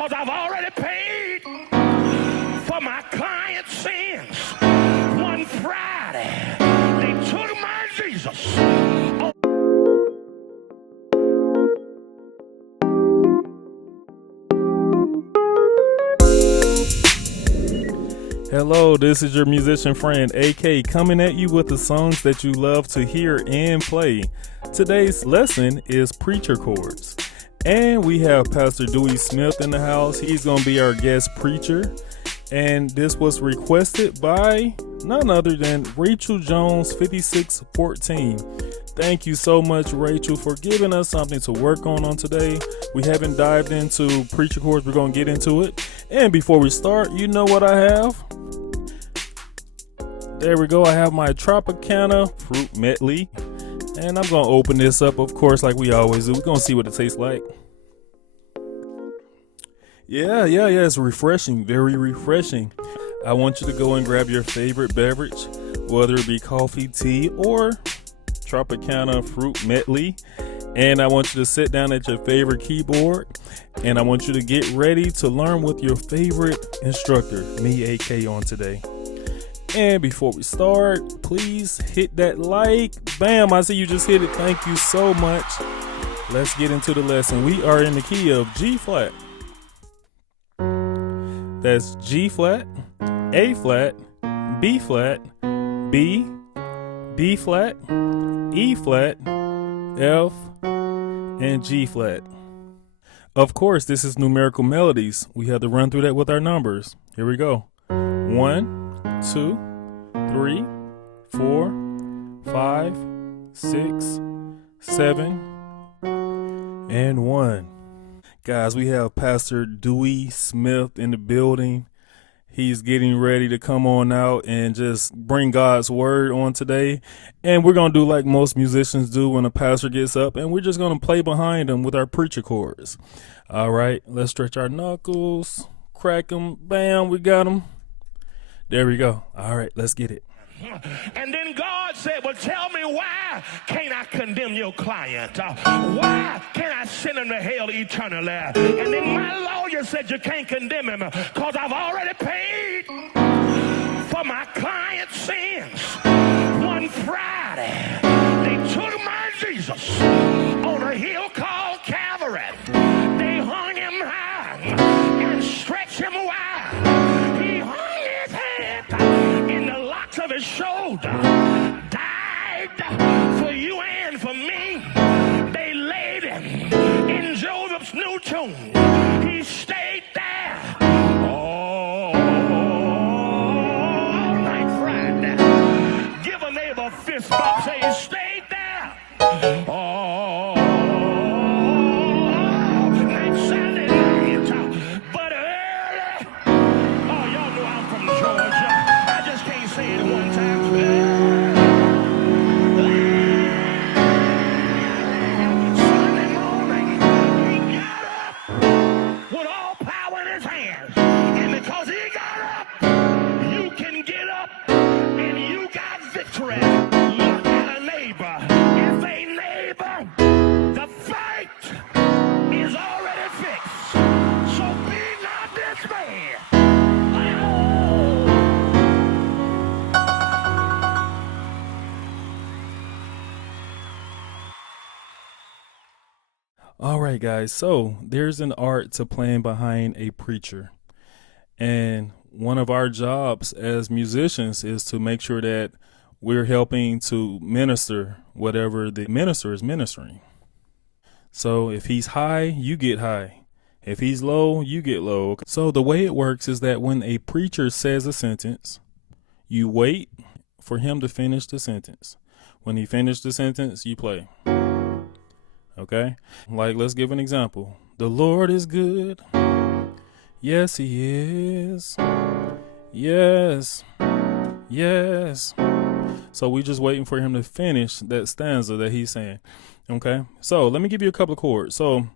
because I've already paid for my client's sins. One Friday, they took my Jesus. Hello, this is your musician friend AK coming at you with the songs that you love to hear and play. Today's lesson is preacher chords. And we have Pastor Dewey Smith in the house. He's going to be our guest preacher. And this was requested by none other than Rachel Jones 5614. Thank you so much, Rachel, for giving us something to work on today. We haven't dived into preacher chords. We're going to get into it. And before we start, you know what I have? There we go. I have my Tropicana fruit medley. And I'm going to open this up, of course, like we always do. We're going to see what it tastes like. Yeah, it's refreshing, very refreshing. I want you to go and grab your favorite beverage, whether it be coffee, tea, or Tropicana fruit medley. And I want you to sit down at your favorite keyboard, and I want you to get ready to learn with your favorite instructor, me, AK, on today. And before we start, please hit that like. Bam, I see you just hit it. Thank you so much. Let's get into the lesson. We are in the key of G flat. That's G flat, A flat, B flat, B, D flat, E flat, F, and G flat. Of course, this is numerical melodies. We have to run through that with our numbers. Here we go. 1, 2, 3, 4, 5, 6, 7, and 1. Guys, we have Pastor Dewey Smith in the building. He's getting ready to come on out and just bring God's word on today. And we're going to do like most musicians do when a pastor gets up, and we're just going to play behind him with our preacher chords. All right, let's stretch our knuckles, crack them, bam, we got them. There we go. All right, let's get it. And then God said, well, tell me, why can't I condemn your client? Why can't I send him to hell eternally? And then my lawyer said, you can't condemn him because I've already paid for my client's sins. One Friday, they took my Jesus on a hill called Calvary. They hung him high and stretched him wide. He hung his head in the locks of his shoulder, died for you and for me. They laid him in Joseph's new tomb. He stayed there all night Friday. Give a neighbor a fist bump, say he stayed there all night Saturday night. But early, oh, y'all know I'm from Georgia. I just can't say it one time. Sunday morning, he got up with all power in his hands. And because he got up, you can get up and you got victory. Look at a neighbor. If a neighbor, the fight is already fixed. So be not dismayed. All right, guys. So there's an art to playing behind a preacher. And one of our jobs as musicians is to make sure that we're helping to minister whatever the minister is ministering. So if he's high, you get high. If he's low, you get low. So the way it works is that when a preacher says a sentence, you wait for him to finish the sentence. When he finished the sentence, you play. Okay? Like, let's give an example. The Lord is good. Yes, he is. Yes. Yes. So we just waiting for him to finish that stanza that he's saying. Okay? So let me give you a couple of chords. So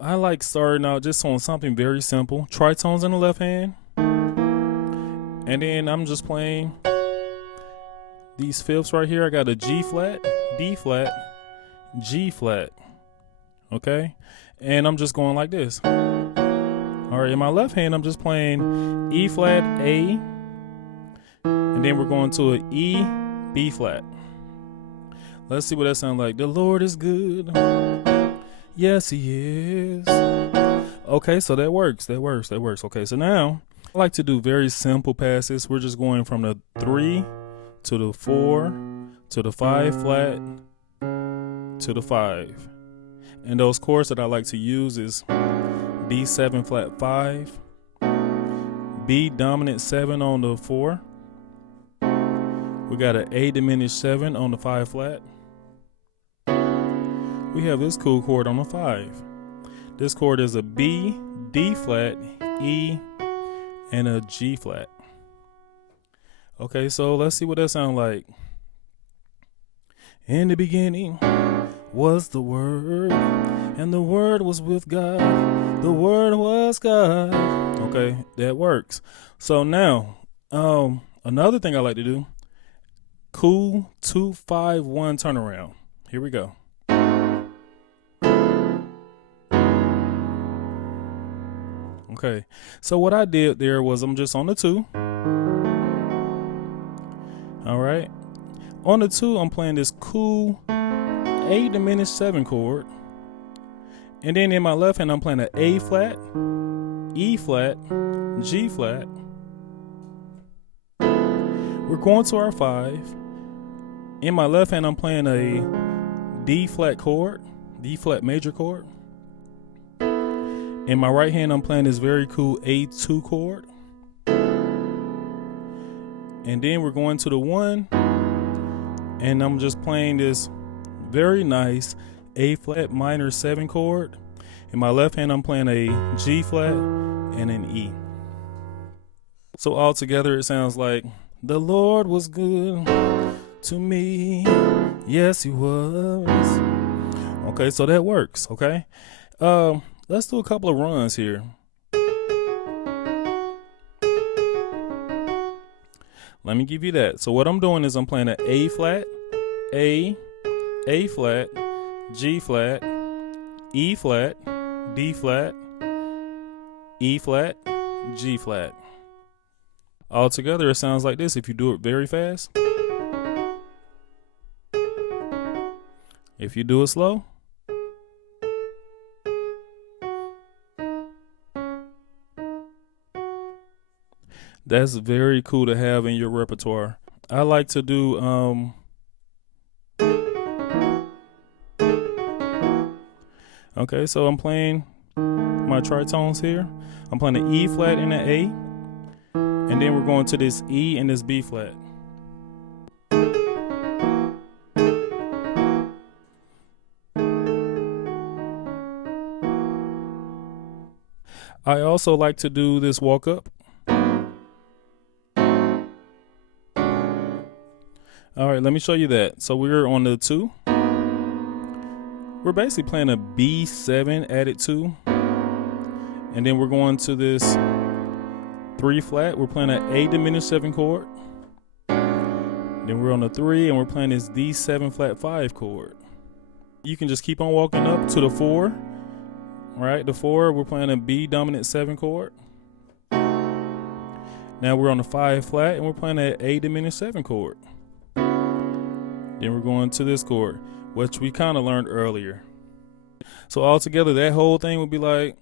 I like starting out just on something very simple. Tritones in the left hand. And then I'm just playing these fifths right here. I got a G flat, D flat, G flat. Okay? And I'm just going like this. All right, in my left hand, I'm just playing E flat, A, and then we're going to an E, B flat. Let's see what that sounds like. The Lord is good. Yes, he is. Okay, so that works. Okay, so now I like to do very simple passes. We're just going from the 3 to the 4 to the 5 flat to the 5. And those chords that I like to use is B7 flat 5, B dominant 7 on the 4. We got an A diminished 7 on the 5 flat. We have this cool chord on the 5. This chord is a B, D flat, E, and a G flat. Okay, so let's see what that sounds like. In the beginning was the Word, and the Word was with God. The Word was God. Okay, that works. So now, another thing I like to do, cool 2-5-1 turnaround. Here we go. Okay, so what I did there was I'm just on the 2. All right, on the 2, I'm playing this cool A diminished 7 chord. And then in my left hand, I'm playing an A flat, E flat, G flat. We're going to our 5. In my left hand, I'm playing a D flat chord, D flat major chord. In my right hand, I'm playing this very cool A2 chord. And then we're going to the 1, and I'm just playing this very nice A flat minor 7 chord. In my left hand, I'm playing a G flat and an E. So all together, it sounds like, the Lord was good to me. Yes, he was. Okay, so that works, okay? Let's do a couple of runs here. Let me give you that. So what I'm doing is I'm playing an A flat, A flat, G flat, E flat, D flat, E flat, G flat. All together, it sounds like this if you do it very fast. If you do it slow. That's very cool to have in your repertoire. I like to do okay, so I'm playing my tritones here. I'm playing an E flat and an A, and then we're going to this E and this B flat. I also like to do this walk up. All right, let me show you that. So we're on the 2. We're basically playing a B7 added 2. And then we're going to this 3 flat. We're playing an A diminished 7 chord. Then we're on the 3 and we're playing this D7 flat 5 chord. You can just keep on walking up to the 4. Right, the 4, we're playing a B dominant 7 chord. Now we're on the 5 flat and we're playing an A diminished 7 chord. Then we're going to this chord, which we kind of learned earlier. So all together, that whole thing would be like.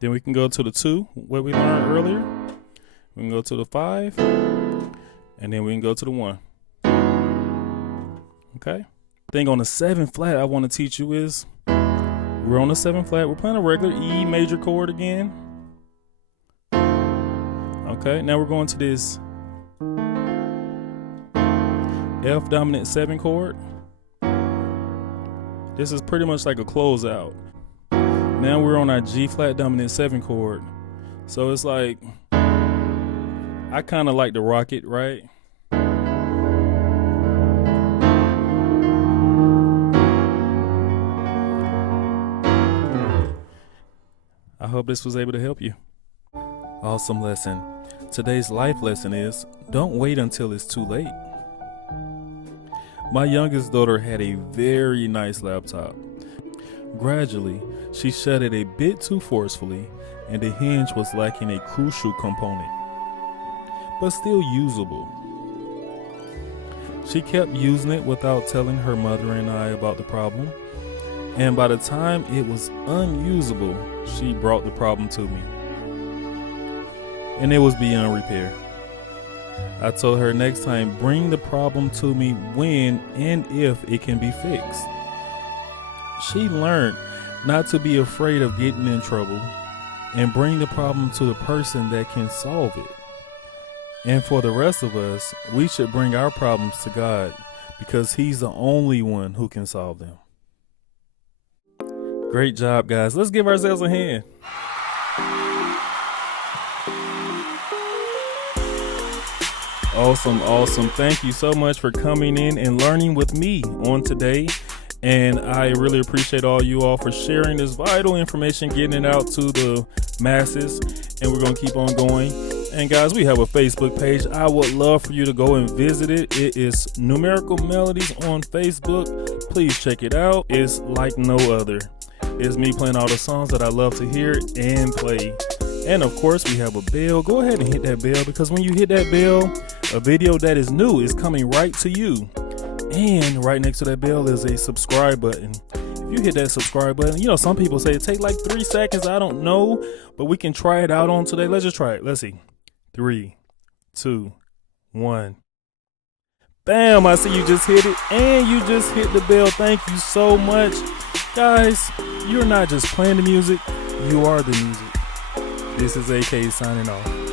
Then we can go to the 2, what we learned earlier. We can go to the 5, and then we can go to the 1. Okay? Thing on the 7 flat I want to teach you is, we're on the 7 flat. We're playing a regular E major chord again. Okay, now we're going to this F dominant 7 chord. This is pretty much like a closeout. Now we're on our G flat dominant 7 chord. So it's like, I kind of like to rock it, right? I hope this was able to help you. Awesome lesson. Today's life lesson is, don't wait until it's too late. My youngest daughter had a very nice laptop. Gradually, she shut it a bit too forcefully, and the hinge was lacking a crucial component, but still usable. She kept using it without telling her mother and I about the problem, and by the time it was unusable, she brought the problem to me, and it was beyond repair. I told her next time, bring the problem to me when and if it can be fixed. She learned not to be afraid of getting in trouble and bring the problem to the person that can solve it. And for the rest of us, we should bring our problems to God because He's the only one who can solve them. Great job, guys. Let's give ourselves a hand. Awesome. Thank you so much for coming in and learning with me on today. And I really appreciate all you all for sharing this vital information, getting it out to the masses. And we're going to keep on going. And guys, we have a Facebook page. I would love for you to go and visit it. It is Numerical Melodies on Facebook. Please check it out. It's like no other. It's me playing all the songs that I love to hear and play. And of course, we have a bell. Go ahead and hit that bell, because when you hit that bell, a video that is new is coming right to you. And right next to that bell is a subscribe button. If you hit that subscribe button, some people say it takes like 3 seconds. I don't know, but we can try it out on today. Let's just try it. Let's see. 3, 2, 1. Bam, I see you just hit it, and you just hit the bell. Thank you so much. Guys, you're not just playing the music, you are the music. This is AK signing off.